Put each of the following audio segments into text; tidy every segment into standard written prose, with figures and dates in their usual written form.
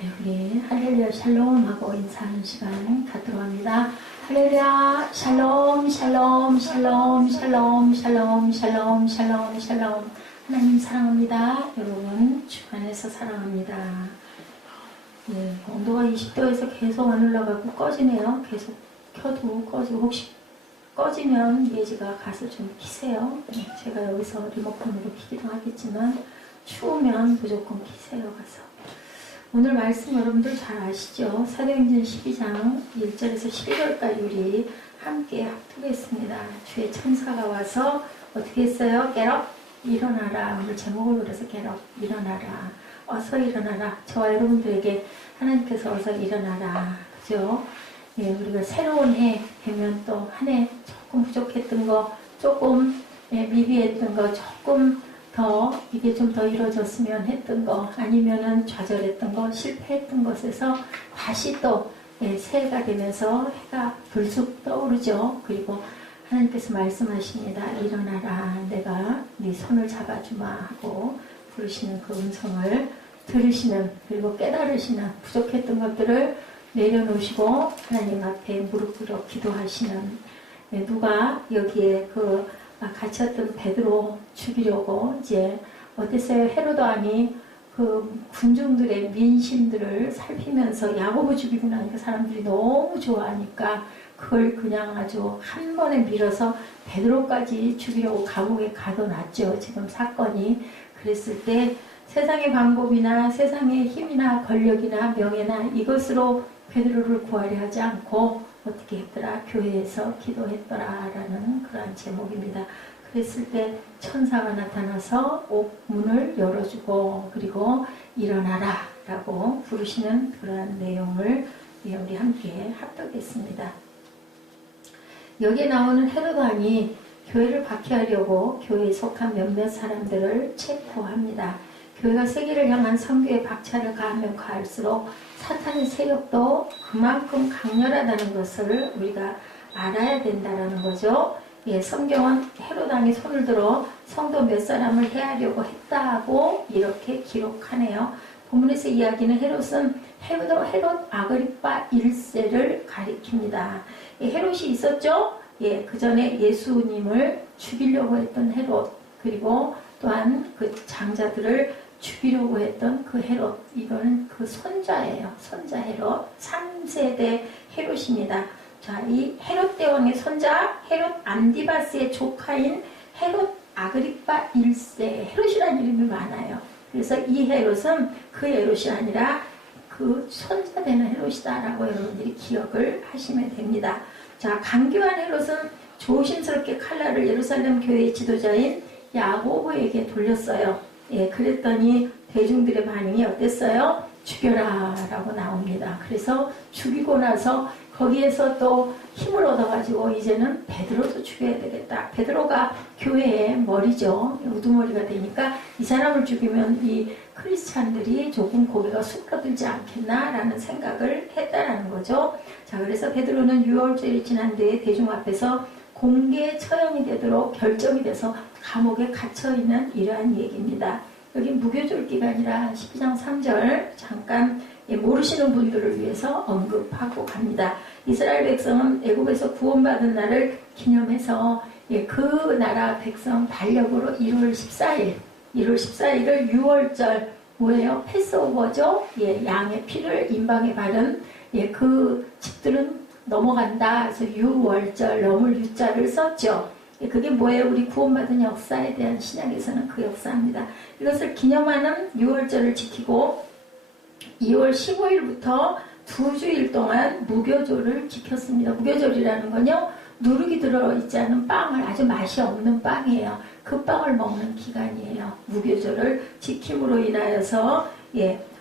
우리 할렐루야 샬롬 하고 인사하는 시간 갖도록 합니다. 할렐루야 샬롬 샬롬 샬롬 샬롬 샬롬 샬롬 샬롬 샬롬. 하나님 사랑합니다. 여러분 주 안에서 사랑합니다. 온도가 20도에서 계속 안 올라가고 꺼지네요. 계속 켜도 꺼지고, 혹시 꺼지면 예지가 가서 좀 키세요. 제가 여기서 리모컨으로 키기도 하겠지만 추우면 무조건 키세요. 가서. 오늘 말씀 여러분들 잘 아시죠? 사도행전 12장 1절에서 12절까지 우리 함께 합독했습니다. 주의 천사가 와서 어떻게 했어요? Get up, 일어나라. 오늘 제목을 그래서 Get up, 일어나라. 어서 일어나라. 저와 여러분들에게 하나님께서 어서 일어나라. 그죠? 우리가 새로운 해 되면 또 한 해 조금 부족했던 거, 조금 미비했던 거, 조금 더 이게 좀 더 이루어졌으면 했던 거, 아니면은 좌절했던 거, 실패했던 것에서 다시 또 새해가 되면서 해가 불쑥 떠오르죠. 그리고 하나님께서 말씀하십니다. 일어나라. 내가 네 손을 잡아주마 하고 부르시는 그 음성을 들으시는, 그리고 깨달으시는, 부족했던 것들을 내려놓으시고 하나님 앞에 무릎 꿇어 기도하시는, 누가 여기에 갇혔던 베드로 죽이려고 이제 어땠어요? 헤로도 왕이 그 군중들의 민심들을 살피면서 야고보 죽이고 나니까 사람들이 너무 좋아하니까 그걸 그냥 아주 한 번에 밀어서 베드로까지 죽이려고 감옥에 가둬놨죠. 지금 사건이. 그랬을 때 세상의 방법이나 세상의 힘이나 권력이나 명예나 이것으로 베드로를 구하려 하지 않고 어떻게 했더라? 교회에서 기도했더라라는 그러한 제목입니다. 그랬을 때 천사가 나타나서 문을 열어주고, 그리고 일어나라 라고 부르시는 그러한 내용을 우리 함께 합독했습니다. 여기에 나오는 헤롯 왕이 교회를 박해하려고 교회에 속한 몇몇 사람들을 체포합니다. 교회가 세계를 향한 선교에 박차를 가하면 가할수록 사탄의 세력도 그만큼 강렬하다는 것을 우리가 알아야 된다는 거죠. 성경은 헤롯 왕이 손을 들어 성도 몇 사람을 해하려고 했다고 이렇게 기록하네요. 본문에서 이야기는 헤롯은 헤롯 아그리파 1세를 가리킵니다. 헤롯이 있었죠? 그 전에 예수님을 죽이려고 했던 헤롯, 그리고 또한 그 장자들을 죽이려고 했던 그 헤롯, 이거는 그 손자예요. 손자 헤롯, 3세대 헤롯입니다. 자, 이 헤롯 대왕의 손자 헤롯 안디바스의 조카인 헤롯 아그리파 1세, 헤롯이라는 이름이 많아요. 그래서 이 헤롯은 그 헤롯이 아니라 그 손자 되는 헤롯이다라고 여러분들이 기억을 하시면 됩니다. 자, 강교한 헤롯은 조심스럽게 칼날을 예루살렘 교회의 지도자인 야고보에게 돌렸어요. 그랬더니 대중들의 반응이 어땠어요? 죽여라 라고 나옵니다. 그래서 죽이고 나서 거기에서 또 힘을 얻어가지고 이제는 베드로도 죽여야 되겠다. 베드로가 교회의 머리죠. 우두머리가 되니까 이 사람을 죽이면 이 크리스찬들이 조금 고개가 숙여들지 않겠나라는 생각을 했다라는 거죠. 자, 그래서 베드로는 6월절이 지난 뒤에 대중 앞에서 공개 처형이 되도록 결정이 돼서 감옥에 갇혀있는 이러한 얘기입니다. 여기 무교절 기간이라 12장 3절 잠깐 모르시는 분들을 위해서 언급하고 갑니다. 이스라엘 백성은 애굽에서 구원받은 날을 기념해서 그 나라 백성 달력으로 1월 14일을 6월절, 뭐예요? 패스오버죠? 양의 피를 임방에 바른 그 집들은 넘어간다. 그래서 6월절, 넘을 유자를 썼죠. 그게 뭐예요? 우리 구원받은 역사에 대한 신약에서는 그 역사입니다. 이것을 기념하는 6월절을 지키고 2월 15일부터 2주일 동안 무교절을 지켰습니다. 무교절이라는 건요, 누룩이 들어있지 않은 빵을, 아주 맛이 없는 빵이에요. 그 빵을 먹는 기간이에요. 무교절을 지킴으로 인하여서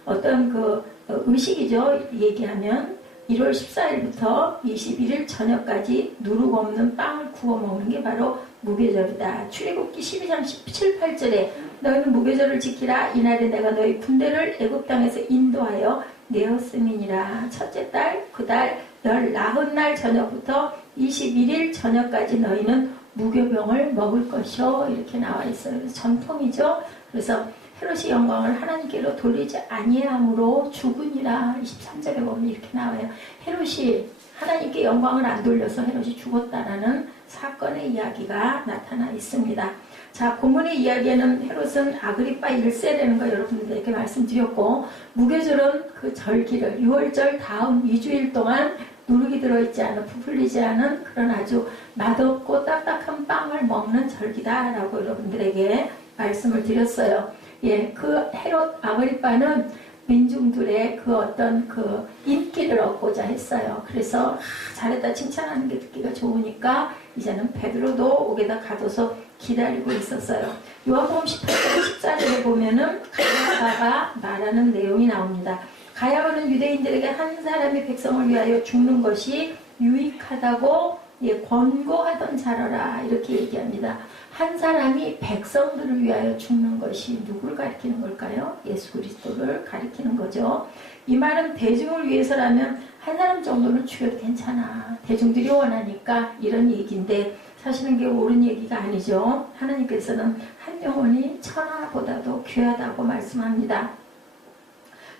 어떤 그 의식이죠. 얘기하면 1월 14일부터 21일 저녁까지 누룩 없는 빵을 구워 먹는 게 바로 무교절이다. 출애굽기 12장 17, 8절에 너희는 무교절을 지키라. 이날에 내가 너희 군대를 애굽 땅에서 인도하여 내었음이니라. 첫째 달, 그 달 19날 저녁부터 21일 저녁까지 너희는 무교병을 먹을 것이요. 이렇게 나와 있어요. 그래서 전통이죠. 그래서 헤롯이 영광을 하나님께로 돌리지 아니함으로 죽으니라. 23절에 보면 이렇게 나와요. 헤롯이 하나님께 영광을 안 돌려서 헤롯이 죽었다라는 사건의 이야기가 나타나 있습니다. 자, 본문의 이야기에는 헤롯은 아그리파 1세라는 거 여러분들에게 말씀드렸고, 무교절은 그 절기를 6월절 다음 2주일 동안 누룩이 들어있지 않은, 부풀리지 않은 그런 아주 맛없고 딱딱한 빵을 먹는 절기다라고 여러분들에게 말씀을 드렸어요. 예, 그 헤롯 아그리파는 민중들의 그 어떤 그 인기를 얻고자 했어요. 그래서 잘했다 칭찬하는 게 듣기가 좋으니까 이제는 베드로도 옥에다 가둬서 기다리고 있었어요. 요한복음 18장 14절에 보면은 가야바가 말하는 내용이 나옵니다. 가야바는 유대인들에게 한 사람이 백성을 위하여 죽는 것이 유익하다고 권고하던 자라라 이렇게 얘기합니다. 한 사람이 백성들을 위하여 죽는 것이 누구를 가리키는 걸까요? 예수 그리스도를 가리키는 거죠. 이 말은 대중을 위해서라면 한 사람 정도는 죽여도 괜찮아. 대중들이 원하니까 이런 얘기인데 사실은 그게 옳은 얘기가 아니죠. 하나님께서는 한 영혼이 천하보다도 귀하다고 말씀합니다.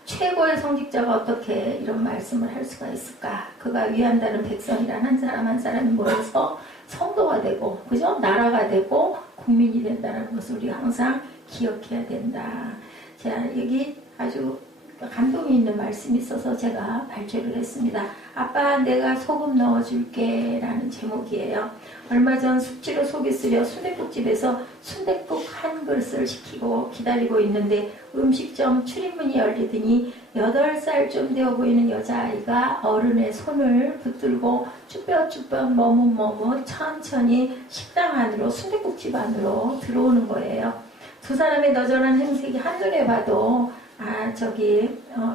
최고의 성직자가 어떻게 이런 말씀을 할 수가 있을까? 그가 위한다는 백성이란 한 사람 한 사람이 모여서 성도가 되고, 그죠? 나라가 되고 국민이 된다는 것을 우리 항상 기억해야 된다. 자, 여기 아주 감동이 있는 말씀이 있어서 제가 발췌를 했습니다. 아빠 내가 소금 넣어줄게 라는 제목이에요. 얼마 전 숙취로 속이 쓰려 순댓국집에서 순댓국 한 그릇을 시키고 기다리고 있는데 음식점 출입문이 열리더니 8살쯤 되어 보이는 여자아이가 어른의 손을 붙들고 쭈뼛쭈뼛 머뭇머뭇 천천히 식당 안으로 순댓국집 안으로 들어오는 거예요. 두 사람의 너절한 행색이 한눈에 봐도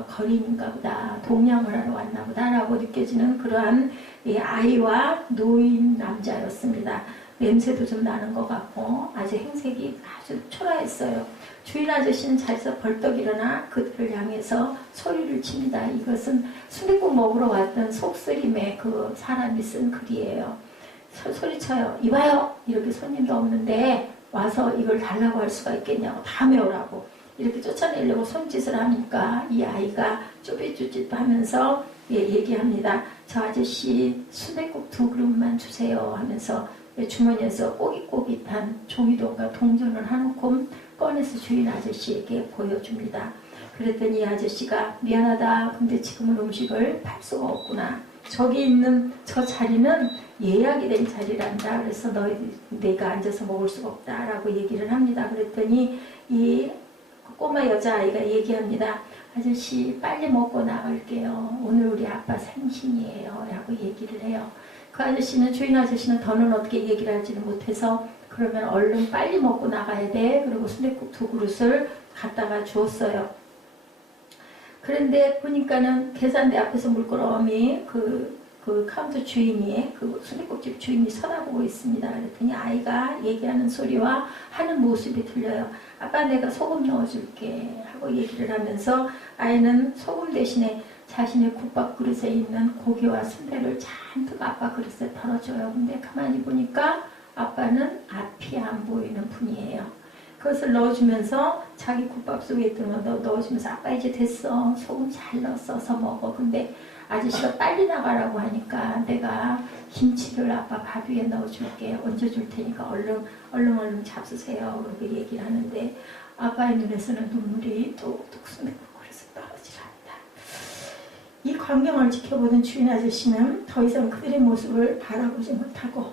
거린인가 보다, 동냥을 하러 왔나 보다 라고 느껴지는 그러한 아이와 노인 남자였습니다. 냄새도 좀 나는 것 같고 아주 행색이 아주 초라했어요. 주인 아저씨는 자리에서 벌떡 일어나 그들을 향해서 소리를 칩니다. 이것은 순댓국 먹으러 왔던 속쓰림의 그 사람이 쓴 글이에요. 소리쳐요. 이봐요. 이렇게 손님도 없는데 와서 이걸 달라고 할 수가 있겠냐고. 다음에 오라고. 이렇게 쫓아내려고 손짓을 하니까 이 아이가 쪼깃쪼깃 하면서 얘기합니다. 저 아저씨 순댓국 2그릇만 주세요 하면서 주머니에서 꼬깃꼬깃한 종이돈과 동전을 한 움큼 꺼내서 주인 아저씨에게 보여줍니다. 그랬더니 이 아저씨가 미안하다. 근데 지금은 음식을 팔 수가 없구나. 저기 있는 저 자리는 예약이 된 자리란다. 그래서 내가 앉아서 먹을 수가 없다라고 얘기를 합니다. 그랬더니 이 꼬마 여자아이가 얘기합니다. 아저씨 빨리 먹고 나갈게요. 오늘 우리 아빠 생신이에요. 라고 얘기를 해요. 그 아저씨는 주인 아저씨는 더는 어떻게 얘기를 할지는 못해서 그러면 얼른 빨리 먹고 나가야 돼. 그리고 순댓국 2그릇을 갖다가 주었어요. 그런데 보니까는 계산대 앞에서 물끄러미 그 카운터 주인이 그 순댓국집 주인이 쳐다보고 있습니다. 그랬더니 아이가 얘기하는 소리와 하는 모습이 들려요. 아빠 내가 소금 넣어줄게 하고 얘기를 하면서 아이는 소금 대신에 자신의 국밥 그릇에 있는 고기와 순대를 잔뜩 아빠 그릇에 덜어줘요. 근데 가만히 보니까 아빠는 앞이 안 보이는 분이에요. 그것을 넣어주면서 자기 국밥 속에 있던 거 넣어주면서 아빠 이제 됐어. 소금 잘 넣어서 먹어. 근데 아저씨가 빨리 나가라고 하니까 내가 김치를 아빠 밥 위에 넣어줄게. 얹어줄 테니까 얼른 잡수세요. 그렇게 얘기를 하는데 아빠의 눈에서는 눈물이 뚝뚝 순댓국그릇에 떨어지려 합니다. 이 광경을 지켜보던 주인 아저씨는 더 이상 그들의 모습을 바라보지 못하고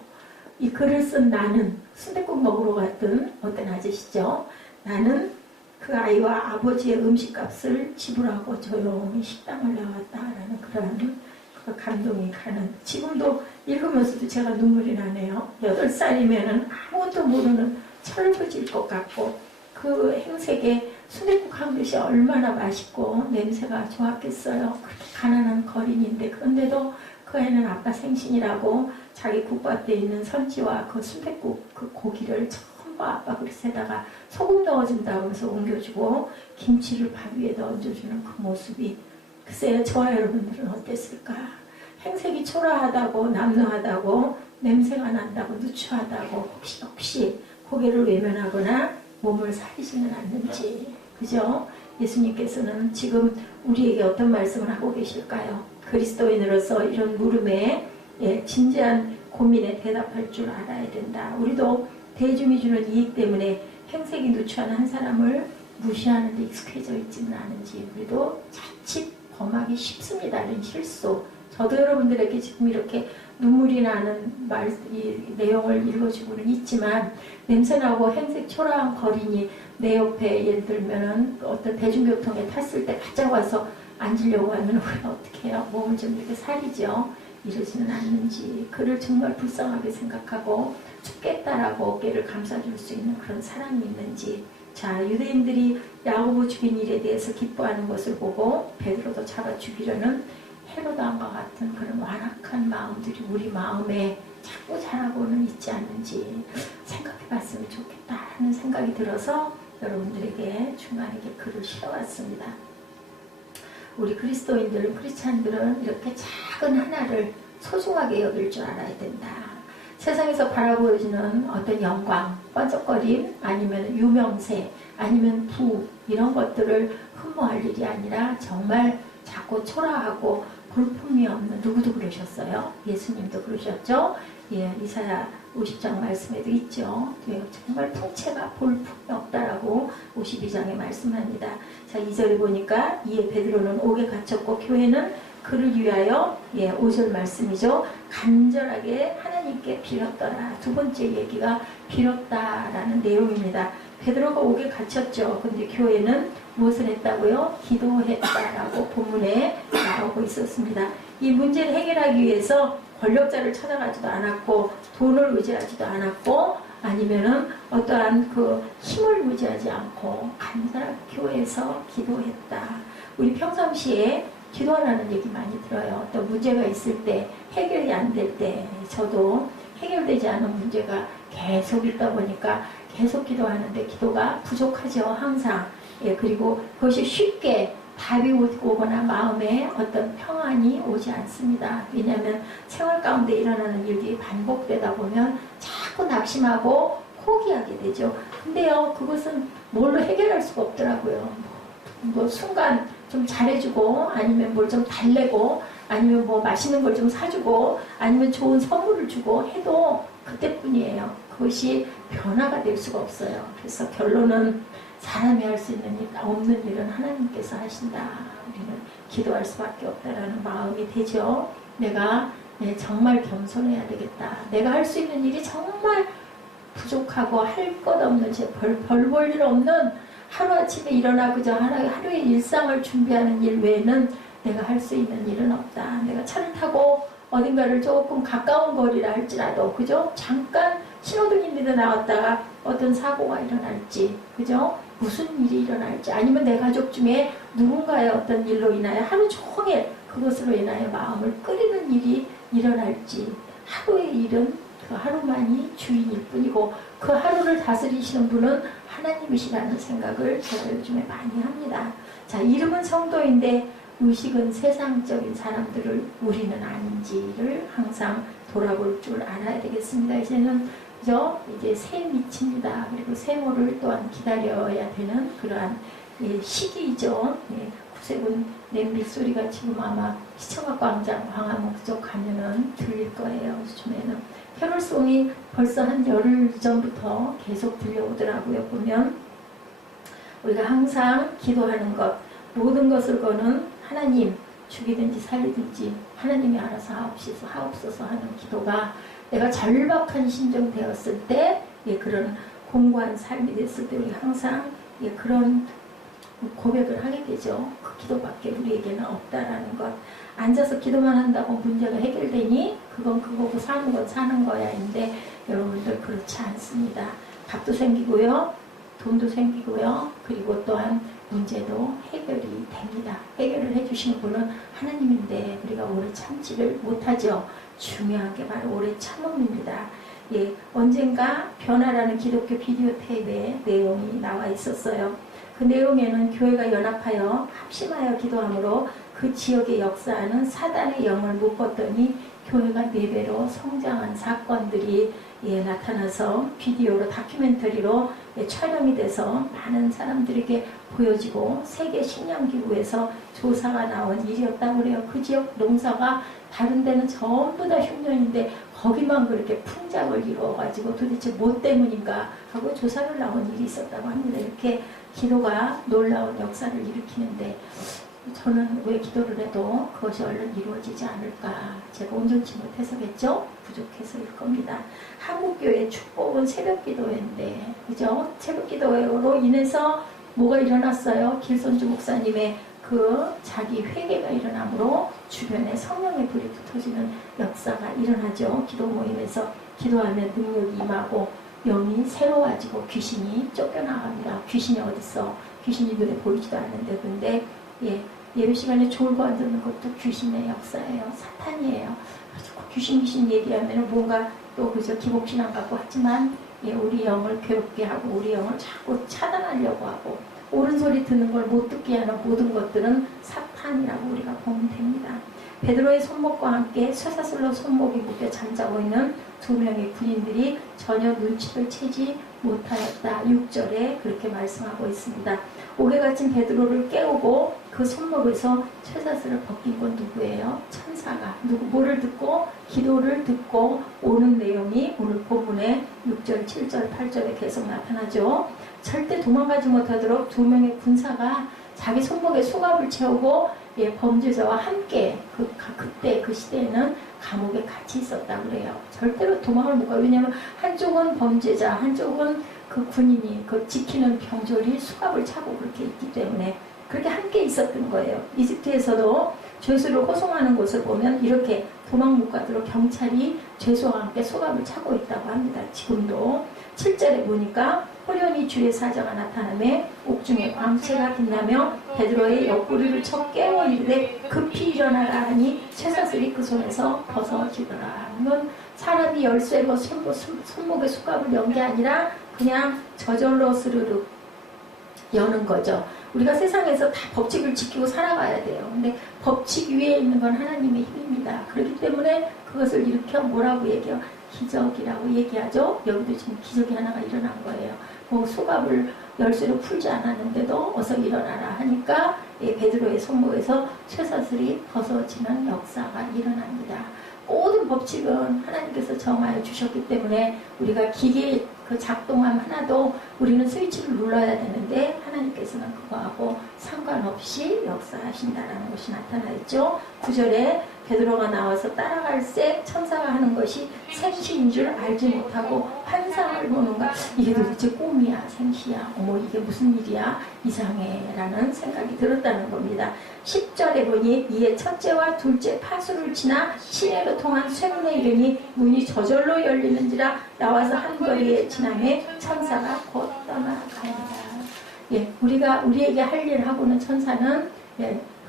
이 글을 쓴 나는 순댓국 먹으러 갔던 어떤 아저씨죠. 나는 그 아이와 아버지의 음식값을 지불하고 조용히 식당을 나왔다라는 그런 그 감동이 가는, 지금도 읽으면서도 제가 눈물이 나네요. 8살이면은 아무것도 모르는 철부지일 것 같고 그 행색에 순댓국 한 그릇이 얼마나 맛있고 냄새가 좋았겠어요. 그렇게 가난한 거린인데 그런데도 그 애는 아빠 생신이라고 자기 국밥에 있는 선지와 그 순댓국 그 고기를 전부 아빠 그릇에다가 소금 넣어준다고 해서 옮겨주고 김치를 밥 위에다 얹어주는 그 모습이 글쎄요 저와 여러분들은 어땠을까? 행색이 초라하다고 남루하다고 냄새가 난다고 누추하다고 혹시 고개를 외면하거나 몸을 사리지는 않는지 그죠? 예수님께서는 지금 우리에게 어떤 말씀을 하고 계실까요? 그리스도인으로서 이런 물음에 진지한 고민에 대답할 줄 알아야 된다. 우리도 대중이 주는 이익 때문에 행색이 누추한 한 사람을 무시하는 데 익숙해져 있지는 않은지 우리도 자칫 범하기 쉽습니다. 이런 실수. 저도 여러분들에게 지금 이렇게 눈물이 나는 이 내용을 읽어주고는 있지만 냄새나고 행색 초라한 거린이 내 옆에 예를 들면은 어떤 대중교통에 탔을 때 가장 와서 앉으려고 하면 우리가 어떻게 해요? 몸을 좀 이렇게 사리죠. 이러지는 않는지 그를 정말 불쌍하게 생각하고 죽겠다라고 어깨를 감싸줄 수 있는 그런 사람이 있는지. 자, 유대인들이 야고보 죽인 일에 대해서 기뻐하는 것을 보고 베드로도 잡아 죽이려는 헤로당과 같은 그런 완악한 마음들이 우리 마음에 자꾸 자라고는 있지 않는지 생각해 봤으면 좋겠다 하는 생각이 들어서 여러분들에게 중간에게 글을 실어왔습니다. 우리 그리스도인들은, 크리스찬들은 이렇게 작은 하나를 소중하게 여길 줄 알아야 된다. 세상에서 바라보여지는 어떤 영광, 번쩍거림, 아니면 유명세, 아니면 부, 이런 것들을 흠모할 일이 아니라 정말 작고 초라하고 볼품이 없는, 누구도 그러셨어요? 예수님도 그러셨죠? 예, 이사야 50장 말씀에도 있죠. 예, 정말 풍채가 볼품이 없다라고 52장에 말씀합니다. 자, 2절에 보니까 이에 베드로는 옥에 갇혔고 교회는 그를 위하여 5절 말씀이죠. 간절하게 하나님께 빌었더라. 두 번째 얘기가 빌었다라는 내용입니다. 베드로가 옥에 갇혔죠. 근데 교회는 무엇을 했다고요? 기도했다라고 본문에 나오고 있었습니다. 이 문제를 해결하기 위해서 권력자를 찾아가지도 않았고 돈을 의지하지도 않았고 아니면은 어떠한 그 힘을 의지하지 않고 간절하게 교회에서 기도했다. 우리 평상시에 기도하라는 얘기 많이 들어요. 어떤 문제가 있을 때 해결이 안 될 때 저도 해결되지 않은 문제가 계속 있다 보니까 계속 기도하는데 기도가 부족하죠. 항상. 예, 그리고 그것이 쉽게 답이 오거나 마음에 어떤 평안이 오지 않습니다. 왜냐하면 생활 가운데 일어나는 일들이 반복되다 보면 자꾸 낙심하고 포기하게 되죠. 근데요, 그것은 뭘로 해결할 수가 없더라고요. 뭐 순간 좀 잘해주고 아니면 뭘 좀 달래고 아니면 뭐 맛있는 걸 좀 사주고 아니면 좋은 선물을 주고 해도 그때뿐이에요. 그것이 변화가 될 수가 없어요. 그래서 결론은 사람이 할 수 있는 일, 없는 일은 하나님께서 하신다. 우리는 기도할 수밖에 없다라는 마음이 되죠. 내가 정말 겸손해야 되겠다. 내가 할 수 있는 일이 정말 부족하고 할 것 없는 별 볼 일 없는 하루아침에 일어나 그저 하루의 일상을 준비하는 일 외에는 내가 할 수 있는 일은 없다. 내가 차를 타고 어딘가를 조금 가까운 거리라 할지라도 그죠? 잠깐 신호등 있는데 나왔다가 어떤 사고가 일어날지 그죠? 무슨 일이 일어날지 아니면 내 가족 중에 누군가의 어떤 일로 인하여 하루 종일 그것으로 인하여 마음을 끓이는 일이 일어날지 하루의 일은 그 하루만이 주인일 뿐이고 그 하루를 다스리시는 분은 하나님이시라는 생각을 제가 요즘에 많이 합니다. 자, 이름은 성도인데 의식은 세상적인 사람들을 우리는 아닌지를 항상 돌아볼 줄 알아야 되겠습니다. 이제는 그죠? 이제 새 미칩니다. 그리고 세모를 또한 기다려야 되는 그러한 시기이죠. 구세군 냄비 소리가 지금 아마 시청학광장 광화문 쪽 가면은 들릴 거예요. 요즘에는 캐롤송이 벌써 한 열흘 전부터 계속 들려오더라고요. 보면 우리가 항상 기도하는 것 모든 것을 거는 하나님 죽이든지 살리든지 하나님이 알아서 하옵소서 하는 기도가 내가 절박한 심정 되었을 때 그런 공고한 삶이 됐을 때 우리 항상 그런 고백을 하게 되죠. 그 기도밖에 우리에게는 없다라는 것. 앉아서 기도만 한다고 문제가 해결되니 그건 그거고 사는 건 사는 거야인데 여러분들 그렇지 않습니다. 밥도 생기고요. 돈도 생기고요. 그리고 또한 문제도 해결이 됩니다. 해결을 해주시는 분은 하나님인데 우리가 오래 참지를 못하죠. 중요한 게 바로 오래 참음입니다. 언젠가 변화라는 기독교 비디오 테이프에 내용이 나와 있었어요. 그 내용에는 교회가 연합하여 합심하여 기도함으로 그 지역에 역사하는 사단의 영을 묶었더니 교회가 4배로 성장한 사건들이 나타나서 비디오로 다큐멘터리로 촬영이 돼서 많은 사람들에게 보여지고 세계 식량기구에서 조사가 나온 일이었다고 그래요. 그 지역 농사가 다른 데는 전부 다 흉년인데 거기만 그렇게 풍작을 이루어가지고 도대체 뭐 때문인가 하고 조사를 나온 일이 있었다고 합니다. 이렇게 기도가 놀라운 역사를 일으키는데 저는 왜 기도를 해도 그것이 얼른 이루어지지 않을까? 제가 온전치 못해서겠죠? 부족해서일 겁니다. 한국교회 축복은 새벽기도회인데, 그죠? 새벽기도회로 인해서 뭐가 일어났어요? 길손주 목사님의 그 자기 회개가 일어나므로 주변에 성령의 불이 붙어지는 역사가 일어나죠. 기도 모임에서 기도하면 능력이 임하고 영이 새로워지고 귀신이 쫓겨나갑니다. 귀신이 어딨어? 귀신이 눈에 보이지도 않는데 근데 예배 시간에 졸고 안 듣는 것도 귀신의 역사예요. 사탄이에요. 귀신 얘기하면 뭔가 또 그저 기복신앙 같고 하지만 우리 영을 괴롭게 하고 우리 영을 자꾸 차단하려고 하고 옳은 소리 듣는 걸 못 듣게 하는 모든 것들은 사탄이라고 우리가 보면 됩니다. 베드로의 손목과 함께 쇠사슬로 손목이 묶여 잠자고 있는 2명의 군인들이 전혀 눈치를 채지 못하였다. 6절에 그렇게 말씀하고 있습니다. 옥에 갇힌 베드로를 깨우고 그 손목에서 쇠사슬을 벗긴 건 누구예요? 천사가. 뭐를 듣고? 기도를 듣고 오는 내용이 오늘 본문에 6절, 7절, 8절에 계속 나타나죠. 절대 도망가지 못하도록 2명의 군사가 자기 손목에 수갑을 채우고 범죄자와 함께 그때 그 시대에는 감옥에 같이 있었다고 그래요. 절대로 도망을 못 가요. 왜냐하면 한쪽은 범죄자, 한쪽은 그 군인이 그 지키는 병졸이 수갑을 차고 그렇게 있기 때문에 그렇게 함께 있었던 거예요. 이집트에서도 죄수를 호송하는 곳을 보면 이렇게 도망 못 가도록 경찰이 죄수와 함께 수갑을 차고 있다고 합니다. 지금도 7절에 보니까 호련히 주의 사자가 나타나며 옥중에 광채가 빛나며 베드로의 옆구리를 쳐 깨워 이르되 급히 일어나라 하니 쇠사슬이 그 손에서 벗어지더라. 이건 사람이 열쇠로 손목에 수갑을 연 게 아니라 그냥 저절로 스르륵 여는 거죠. 우리가 세상에서 다 법칙을 지키고 살아가야 돼요. 근데 법칙 위에 있는 건 하나님의 힘입니다. 그렇기 때문에 그것을 일으켜 뭐라고 얘기해요? 기적이라고 얘기하죠. 여기도 지금 기적이 하나가 일어난 거예요. 뭐 수갑을 열쇠로 풀지 않았는데도 어서 일어나라 하니까 베드로의 손목에서 쇠사슬이 벗어지는 역사가 일어납니다. 모든 법칙은 하나님께서 정하여 주셨기 때문에 우리가 기계 그 작동함 하나도 우리는 스위치를 눌러야 되는데 하나님께서는 그거하고 상관없이 역사하신다라는 것이 나타나 있죠. 9절에 베드로가 나와서 따라갈새 천사가 하는 것이 생시인 줄 알지 못하고 환상을 보는가. 이게 도대체 꿈이야 생시야 어머 이게 무슨 일이야 이상해 라는 생각이 들었다는 겁니다. 10절에 보니 이에 첫째와 둘째 파수를 지나 시내로 통한 쇠문에 이르니 문이 저절로 열리는지라 나와서 한 거리에 지나매 천사가 곧 떠나갑니다. 우리에게 할 일을 하고는 천사는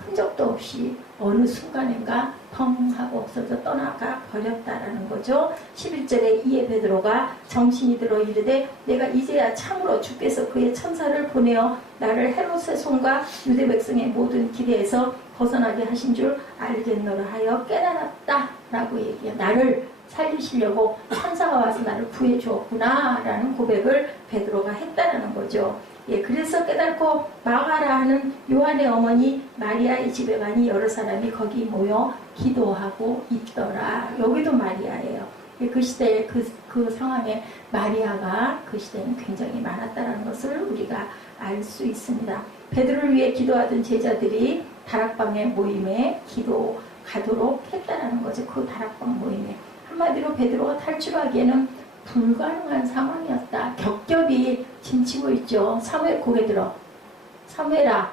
흔적도 없이 어느 순간인가 펑 하고 없어져 떠나가 버렸다라는 거죠. 11절에 이에 베드로가 정신이 들어 이르되 내가 이제야 참으로 주께서 그의 천사를 보내어 나를 헤롯의 손과 유대 백성의 모든 기대에서 벗어나게 하신 줄 알겠노라 하여 깨달았다라고 얘기해요. 나를 살리시려고 천사가 와서 나를 구해 주었구나 라는 고백을 베드로가 했다라는 거죠. 그래서 깨닫고 마가라 하는 요한의 어머니 마리아의 집에 가니 여러 사람이 거기 모여 기도하고 있더라. 여기도 마리아예요. 그 시대에 그 상황에 마리아가 그 시대에는 굉장히 많았다는 것을 우리가 알 수 있습니다. 베드로를 위해 기도하던 제자들이 다락방의 모임에 기도 가도록 했다라는 거죠. 그 다락방 모임에. 한마디로 베드로가 탈출하기에는 불가능한 상황이었다. 겹겹이 짐치고 있죠. 사무엘 고개 들어. 사무엘아,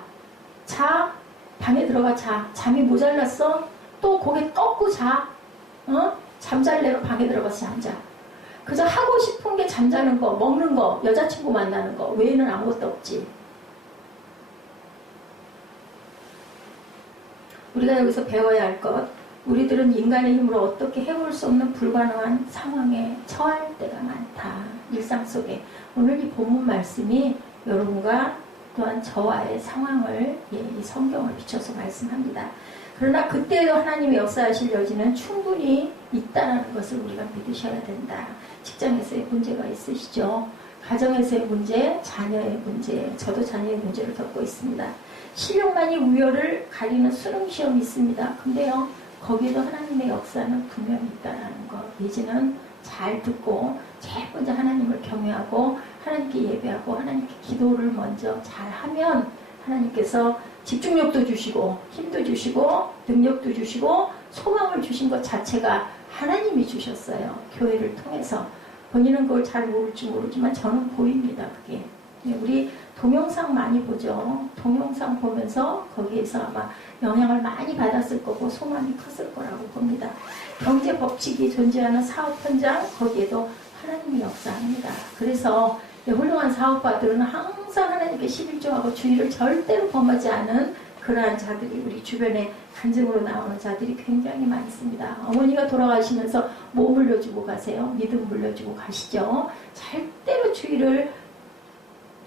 자. 방에 들어가 자. 잠이 모자랐어? 또 고개 꺾고 자. 잠잘래로 방에 들어가서 잠자. 그저 하고 싶은 게 잠자는 거, 먹는 거, 여자친구 만나는 거 외에는 아무것도 없지. 우리가 여기서 배워야 할 것, 우리들은 인간의 힘으로 어떻게 해볼 수 없는 불가능한 상황에 처할 때가 많다. 일상 속에. 오늘 이 본문 말씀이 여러분과 또한 저와의 상황을 이 성경을 비춰서 말씀합니다. 그러나 그때도 하나님의 역사하실 여지는 충분히 있다는 것을 우리가 믿으셔야 된다. 직장에서의 문제가 있으시죠? 가정에서의 문제, 자녀의 문제, 저도 자녀의 문제를 겪고 있습니다. 실력만이 우열을 가리는 수능시험이 있습니다. 근데요, 거기에도 하나님의 역사는 분명히 있다는 것. 예지는 잘 듣고 제일 먼저 하나님을 경외하고 하나님께 예배하고 하나님께 기도를 먼저 잘하면 하나님께서 집중력도 주시고 힘도 주시고 능력도 주시고 소망을 주신 것 자체가 하나님이 주셨어요. 교회를 통해서. 본인은 그걸 잘 모를지 모르지만 저는 보입니다. 그게. 우리 동영상 많이 보죠. 동영상 보면서 거기에서 아마 영향을 많이 받았을 거고 소망이 컸을 거라고 봅니다. 경제 법칙이 존재하는 사업 현장, 거기에도 하나님이 역사합니다. 그래서 훌륭한 사업가들은 항상 하나님께 11조하고 주의를 절대로 범하지 않은 그러한 자들이 우리 주변에 간증으로 나오는 자들이 굉장히 많이 있습니다. 어머니가 돌아가시면서 뭐 물려주고 가세요? 믿음 물려주고 가시죠. 절대로 주의를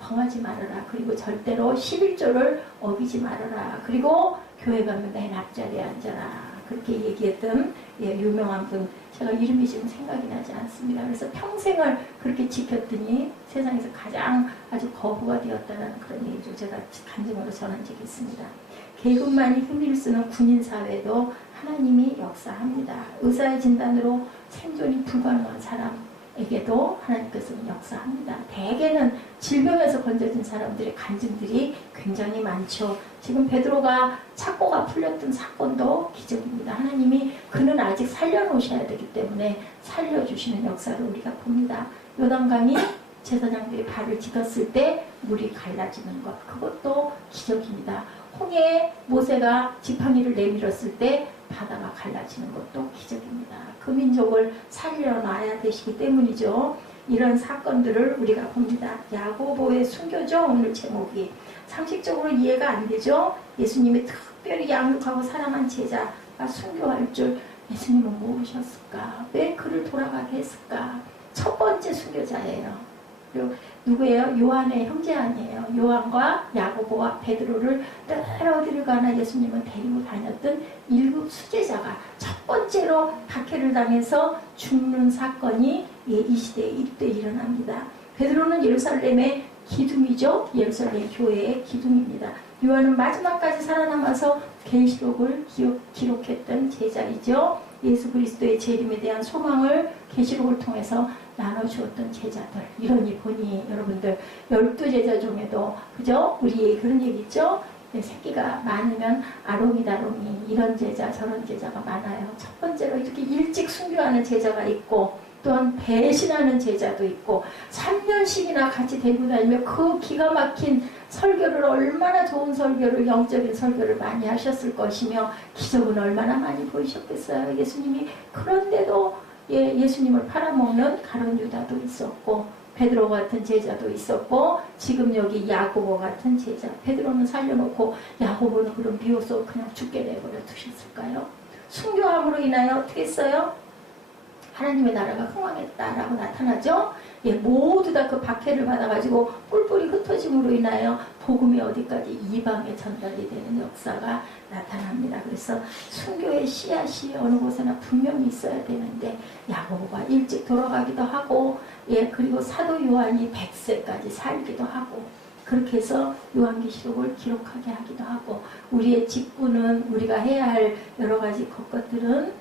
범하지 말아라. 그리고 절대로 11조를 어기지 말아라. 그리고 교회 가면 맨 앞자리에 앉아라. 그렇게 얘기했던 유명한 분, 제가 이름이 지금 생각이 나지 않습니다. 그래서 평생을 그렇게 지켰더니 세상에서 가장 아주 거부가 되었다는 그런 얘기를 제가 간증으로 전한 적이 있습니다. 계급만이 흠을 쓰는 군인사회도 하나님이 역사합니다. 의사의 진단으로 생존이 불가능한 사람에게도 하나님께서는 역사합니다. 대개는 질병에서 건져진 사람들의 간증들이 굉장히 많죠. 지금 베드로가 착고가 풀렸던 사건도 기적입니다. 하나님이 그는 아직 살려놓으셔야 되기 때문에 살려주시는 역사를 우리가 봅니다. 요단강이 제사장들이 발을 딛었을 때 물이 갈라지는 것, 그것도 기적입니다. 홍해에 모세가 지팡이를 내밀었을 때 바다가 갈라지는 것도 기적입니다. 그 민족을 살려놔야 되시기 때문이죠. 이런 사건들을 우리가 봅니다. 야고보의 순교죠. 오늘 제목이. 상식적으로 이해가 안 되죠. 예수님이 특별히 양육하고 사랑한 제자가 순교할 줄 예수님은 모르셨을까? 왜 그를 돌아가게 했을까? 첫 번째 순교자예요. 그리고 누구예요? 요한의 형제 아니에요. 요한과 야고보와 베드로를 늘 어디를 가나 예수님은 데리고 다녔던 1급 수제자가 첫 번째로 박해를 당해서 죽는 사건이 이 시대에 이때 일어납니다. 베드로는 예루살렘의 기둥이죠. 예루살렘 교회의 기둥입니다. 요한은 마지막까지 살아남아서 계시록을 기록했던 제자이죠. 예수 그리스도의 재림에 대한 소망을 계시록을 통해서 나눠주었던 제자들. 이러니 보니 여러분들 12제자 중에도 그죠? 우리 그런 얘기 있죠? 새끼가 많으면 아롱이다롱이 이런 제자 저런 제자가 많아요. 첫 번째로 이렇게 일찍 순교하는 제자가 있고 또한 배신하는 제자도 있고 3년씩이나 같이 데리고 다니며 그 기가 막힌 설교를 얼마나 좋은 설교를 영적인 설교를 많이 하셨을 것이며 기적은 얼마나 많이 보이셨겠어요. 예수님이 그런데도 예수님을 팔아먹는 가룟 유다도 있었고 베드로 같은 제자도 있었고 지금 여기 야고보 같은 제자. 베드로는 살려놓고 야고보는 그럼 비로소 그냥 죽게 내버려 두셨을까요? 순교함으로 인하여 어떻게 했어요? 하나님의 나라가 흥왕했다라고 나타나죠. 모두 다 그 박해를 받아가지고 뿔뿔이 흩어짐으로 인하여 복음이 어디까지 이방에 전달이 되는 역사가 나타납니다. 그래서 순교의 씨앗이 어느 곳에나 분명히 있어야 되는데 야고보가 일찍 돌아가기도 하고 그리고 사도 요한이 100세까지 살기도 하고 그렇게 해서 요한계시록을 기록하게 하기도 하고 우리의 직분은 우리가 해야 할 여러 가지 것들은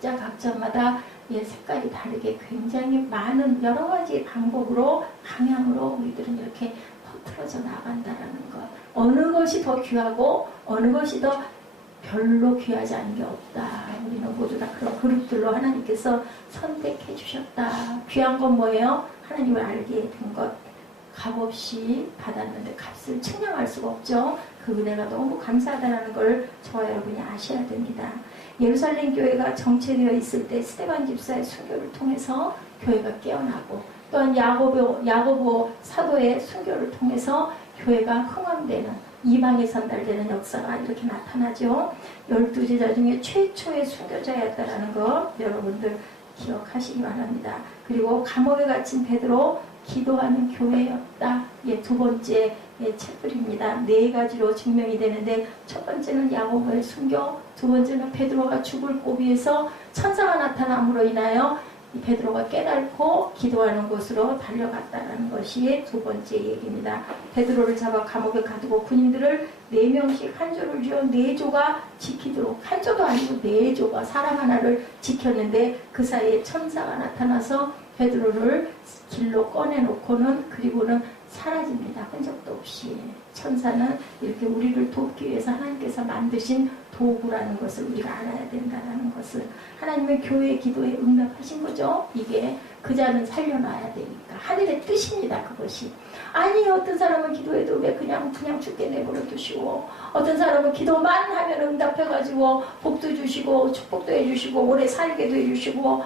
각자마다 색깔이 다르게 굉장히 많은 여러 가지 방법으로 방향으로 우리들은 이렇게 퍼뜨려져 나간다라는 것. 어느 것이 더 귀하고 어느 것이 더 별로 귀하지 않은 게 없다. 우리는 모두 다 그런 그룹들로 하나님께서 선택해 주셨다. 귀한 건 뭐예요? 하나님을 알게 된 것. 값없이 받았는데 값을 측량할 수가 없죠. 그 은혜가 너무 감사하다는 걸 저와 여러분이 아셔야 됩니다. 예루살렘 교회가 정체되어 있을 때 스데반 집사의 순교를 통해서 교회가 깨어나고 또한 야고보 사도의 순교를 통해서 교회가 흥왕되는 이방에 전달되는 역사가 이렇게 나타나죠. 12제자 중에 최초의 순교자였다라는 거 여러분들 기억하시기 바랍니다. 그리고 감옥에 갇힌 베드로 기도하는 교회였다. 두 번째 책들입니다. 네 가지로 증명이 되는데 첫 번째는 야고보의 순교, 두 번째는 베드로가 죽을 고비에서 천사가 나타남으로 인하여 베드로가 깨닫고 기도하는 곳으로 달려갔다는 것이 두 번째 얘기입니다. 베드로를 잡아 감옥에 가두고 군인들을 4명씩 한 조를 쥐어 4조가 지키도록, 한 조도 아니고 4조가 사람 하나를 지켰는데 그 사이에 천사가 나타나서 베드로를 길로 꺼내놓고는 그리고는 사라집니다. 흔적도 없이. 천사는 이렇게 우리를 돕기 위해서 하나님께서 만드신 도구라는 것을 우리가 알아야 된다는 것을, 하나님의 교회 기도에 응답하신 거죠. 이게 그 자는 살려놔야 되니까 하늘의 뜻입니다. 그것이. 아니 어떤 사람은 기도해도 왜 그냥 죽게 내버려 두시고, 어떤 사람은 기도만 하면 응답해가지고 복도 주시고 축복도 해주시고 오래 살게도 해주시고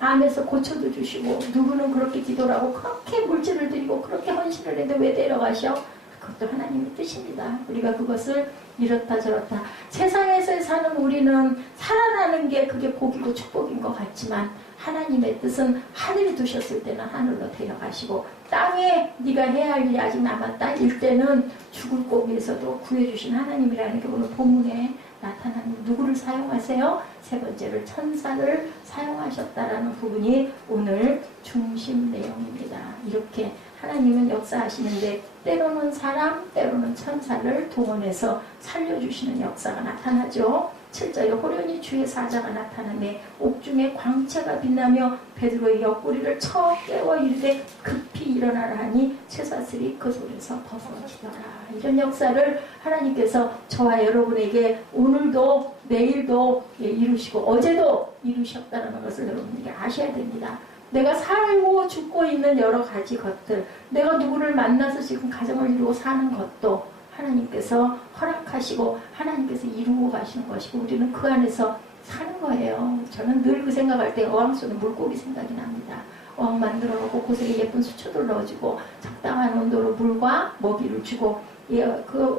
암에서 고쳐도 주시고, 누구는 그렇게 기도를 하고 그렇게 물질을 드리고 그렇게 헌신을 해도 왜 데려가셔? 그것도 하나님의 뜻입니다. 우리가 그것을 이렇다 저렇다, 세상에서 사는 우리는 살아나는 게 그게 복이고 축복인 것 같지만 하나님의 뜻은 하늘에 두셨을 때는 하늘로 데려가시고, 땅에 네가 해야 할 일이 아직 남았다 일 때는 죽을 고비에서도 구해주신 하나님이라는 게 오늘 본문에 나타나는, 누구를 사용하세요? 세 번째를 천사를 사용하셨다라는 부분이 오늘 중심 내용입니다. 이렇게 하나님은 역사하시는데 때로는 사람, 때로는 천사를 동원해서 살려주시는 역사가 나타나죠. 7절에 호련히 주의 사자가 나타나네 옥중에 광채가 빛나며 베드로의 옆구리를 쳐 깨워 이르되 급히 일어나라 하니 쇠사슬이 그 손에서 벗어지더라. 이런 역사를 하나님께서 저와 여러분에게 오늘도 내일도 이루시고 어제도 이루셨다는 것을 여러분에게 아셔야 됩니다. 내가 살고 죽고 있는 여러 가지 것들, 내가 누구를 만나서 지금 가정을 이루고 사는 것도 하나님께서 허락하시고 하나님께서 이루고 가시는 것이고 우리는 그 안에서 사는 거예요. 저는 늘 그 생각할 때 어항 속에 물고기 생각이 납니다. 어항 만들어 놓고 그 속에 예쁜 수초들 넣어주고 적당한 온도로 물과 먹이를 주고,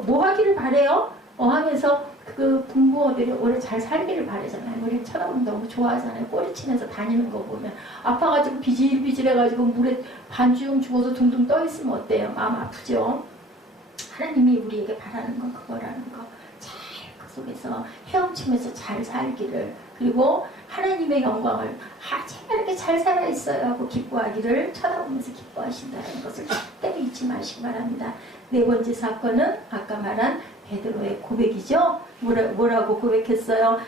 뭐 하기를 바래요? 어항에서 그 분부어들이 오래 잘 살기를 바라잖아요. 우리 쳐다보면 너무 좋아하잖아요. 꼬리치면서 다니는 거 보면 아파가지고 비질비질해가지고 물에 반쯤 죽어서 둥둥 떠 있으면 어때요? 마음 아프죠? 하나님이 우리에게 바라는 건 그거라는 거. 잘 그 속에서 헤엄치면서 잘 살기를, 그리고 하나님의 영광을 제가 이렇게 잘 살아있어요 하고 기뻐하기를 쳐다보면서 기뻐하신다는 것을 절대로 잊지 마시기 바랍니다. 네 번째 사건은 아까 말한 베드로의 고백이죠. 뭐라고 고백했어요?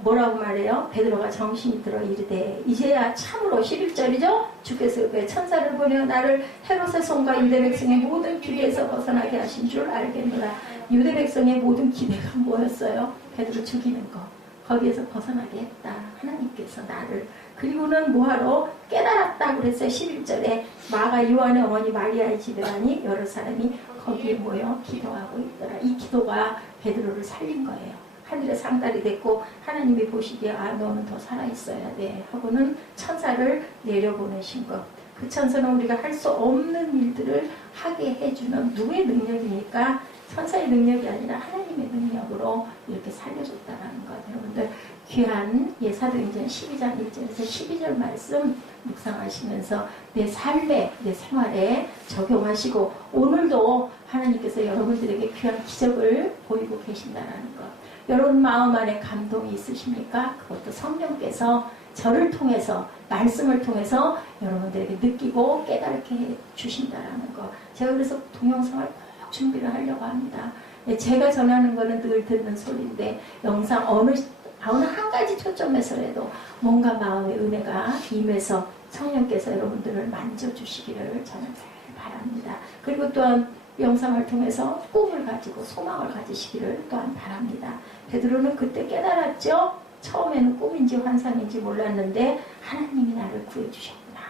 뭐라고 말해요? 베드로가 정신이 들어 이르되 이제야 참으로 11절이죠. 주께서 그 천사를 보내어 나를 헤롯의 손과 유대 백성의 모든 기대에서 벗어나게 하신 줄 알겠노라. 유대 백성의 모든 기대가 뭐였어요? 베드로 죽이는 거. 거기에서 벗어나게 했다. 하나님께서 나를. 그리고는 뭐하러? 깨달았다고 그랬어요. 11절에 마가 요한의 어머니 마리아의 집에 가니 여러 사람이 거기에 모여 기도하고 있더라. 이 기도가 베드로를 살린 거예요. 하늘에 상달이 됐고 하나님이 보시기에 너는 더 살아있어야 돼 하고는 천사를 내려보내신 것. 그 천사는 우리가 할 수 없는 일들을 하게 해주는 누구의 능력이니까 천사의 능력이 아니라 하나님의 능력으로 이렇게 살려줬다는 것. 여러분들 귀한 사도행전 12장 1절에서 12절 말씀 묵상하시면서 내 삶에, 내 생활에 적용하시고 오늘도 하나님께서 여러분들에게 귀한 기적을 보이고 계신다는 것. 여러분 마음 안에 감동이 있으십니까? 그것도 성령께서 저를 통해서, 말씀을 통해서 여러분들에게 느끼고 깨닫게 해주신다는 것. 제가 그래서 동영상을 꼭 준비를 하려고 합니다. 제가 전하는 거는 늘 듣는 소리인데 영상 어느 한 가지 초점에서라도 뭔가 마음의 은혜가 임해서 성령께서 여러분들을 만져주시기를 저는 잘 바랍니다. 그리고 또한 영상을 통해서 꿈을 가지고 소망을 가지시기를 또한 바랍니다. 베드로는 그때 깨달았죠. 처음에는 꿈인지 환상인지 몰랐는데 하나님이 나를 구해주셨구나.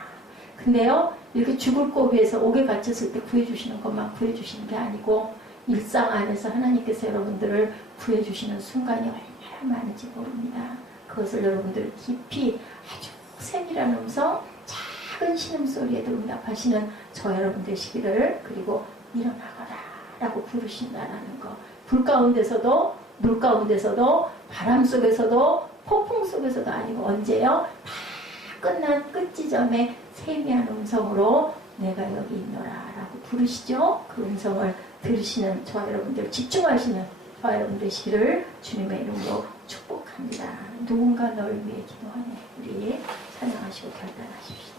근데요, 이렇게 죽을 고비에서 옥에 갇혔을 때 구해주시는 것만 구해주시는 게 아니고 일상 안에서 하나님께서 여러분들을 구해주시는 순간이 얼마나 많은지 모릅니다. 그것을 여러분들 깊이 아주 세밀한 음성, 작은 신음소리에도 응답하시는 저 여러분 되시기를, 그리고 일어나거라 라고 부르신다라는 거. 불 가운데서도, 물 가운데서도, 바람 속에서도, 폭풍 속에서도 아니고 언제요? 다 끝난 끝 지점에 세미한 음성으로 내가 여기 있노라 라고 부르시죠. 그 음성을 들으시는 저와 여러분들, 집중하시는 저와 여러분들 시를 주님의 이름으로 축복합니다. 누군가 널 위해 기도하네. 우리 찬양하시고 결단하십시다.